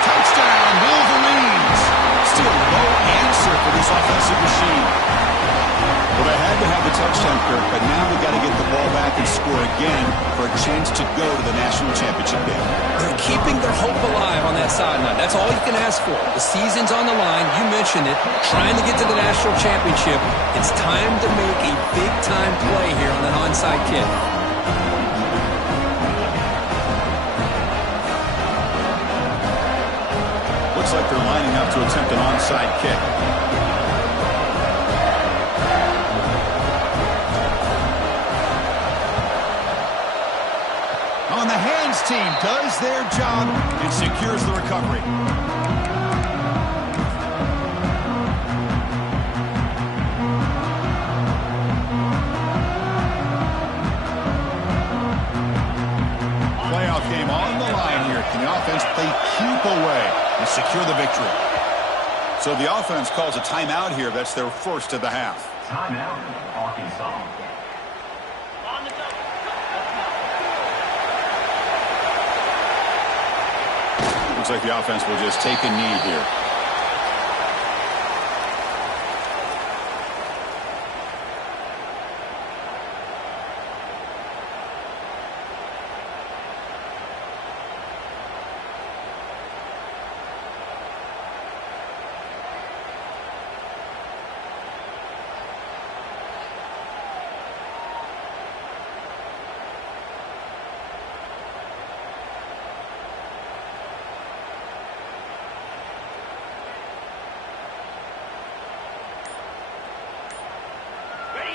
Touchdown, Wolverines. Still no answer for this offensive machine. Well, they had to have the touchdown, Kirk, but now we've got to get the ball back and score again for a chance to go to the national championship game. They're keeping their hope alive on that sideline. That's all you can ask for. The season's on the line. You mentioned it. Trying to get to the national championship. It's time to make a big-time play here on that onside kick. Looks like they're lining up to attempt an onside kick. On the hands team does their job and secures the recovery. Playoff game on the line here. Can the offense play keep away and secure the victory? So the offense calls a timeout here. That's their first of the half. Timeout, Arkansas. Looks like the offense will just take a knee here.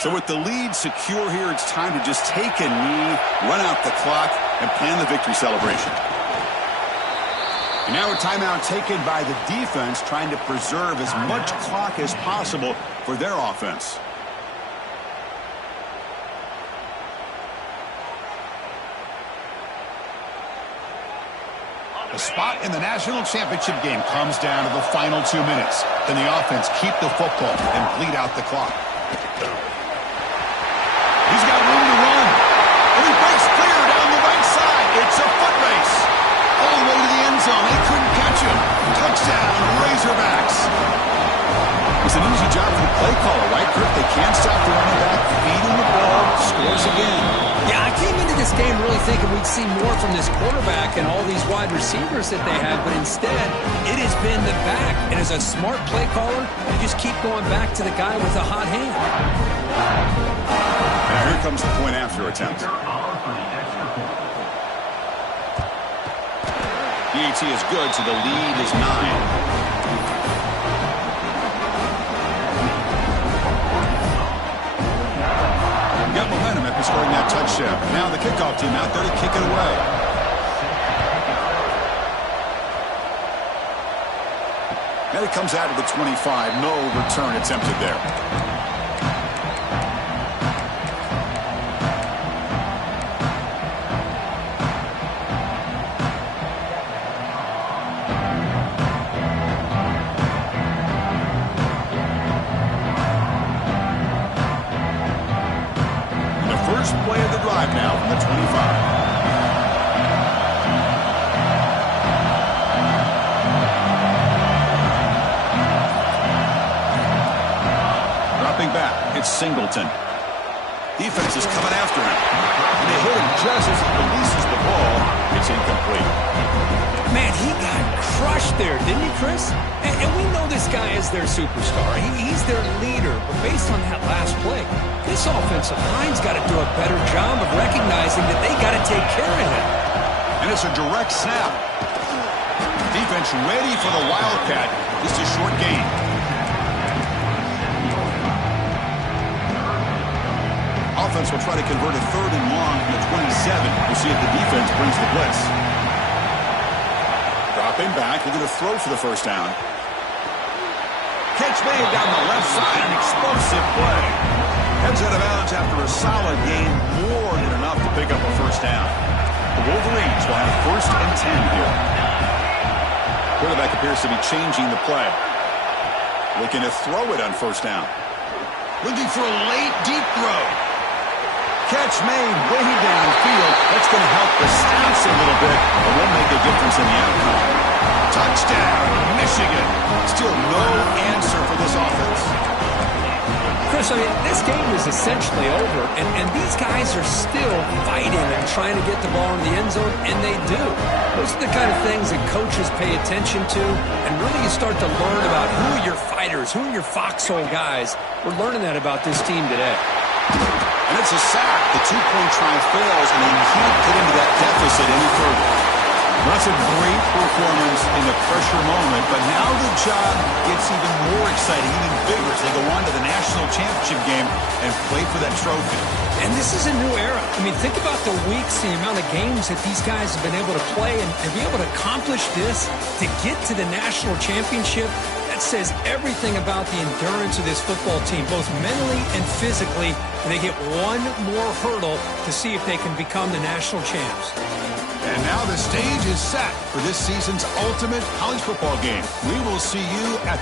So with the lead secure here, it's time to just take a knee, run out the clock, and plan the victory celebration. And now a timeout taken by the defense, trying to preserve as much clock as possible for their offense. The spot in the national championship game comes down to the final 2 minutes. Can the offense keep the football and bleed out the clock? He's got room to run. And he breaks clear down the right side. It's a foot race. All the way to the end zone. They couldn't catch him. Touchdown, Razorbacks. It's an easy job for the play caller, right, Kirk? They can't stop the running back, feeding the ball, scores again. Yeah, I came into this game really thinking we'd see more from this quarterback and all these wide receivers that they have, but instead, it has been the back. And as a smart play caller, you just keep going back to the guy with the hot hand. Now here comes the point after attempt. PAT is good, so the lead is 9. Got momentum after scoring that touchdown. Now the kickoff team out there to kick it away. And it comes out of the 25. No return attempted there. Play of the drive now from the 25. Dropping back, it's Singleton. Defense is coming after him. And they hit him just as he releases the ball. It's incomplete. Man, he got crushed there, didn't he, Chris? And we know this guy is their superstar. He's their leader. But based on that last play, this offensive line's got to do a better job of recognizing that they got to take care of him. And it's a direct snap. Defense ready for the Wildcat. Just a short gain. Offense will try to convert a 3rd and long from the 27. We'll see if the defense brings the blitz. Dropping back, looking to throw for the first down. Catch made down the left side, an explosive play. Heads out of bounds after a solid gain, more than enough to pick up a first down. The Wolverines will have 1st and 10 here. Quarterback appears to be changing the play. Looking to throw it on 1st down. Looking for a late, deep throw. Catch made way downfield. That's going to help the stats a little bit, but won't make a difference in the outcome. Touchdown, Michigan. Still no answer for this offense. Chris, I mean, this game is essentially over, and these guys are still fighting and trying to get the ball in the end zone, and they do. Those are the kind of things that coaches pay attention to, and really you start to learn about who are your fighters, who are your foxhole guys. We're learning that about this team today. And it's a sack. The 2-point try fails, and they can't get into that deficit any further. That's a great performance in the pressure moment, but now the job gets even more exciting, even bigger as they go on to the national championship game and play for that trophy. And this is a new era. I mean, think about the weeks, the amount of games that these guys have been able to play and be able to accomplish this, to get to the national championship. That says everything about the endurance of this football team, both mentally and physically. And they get one more hurdle to see if they can become the national champs. And now the stage is set for this season's ultimate college football game. We will see you at the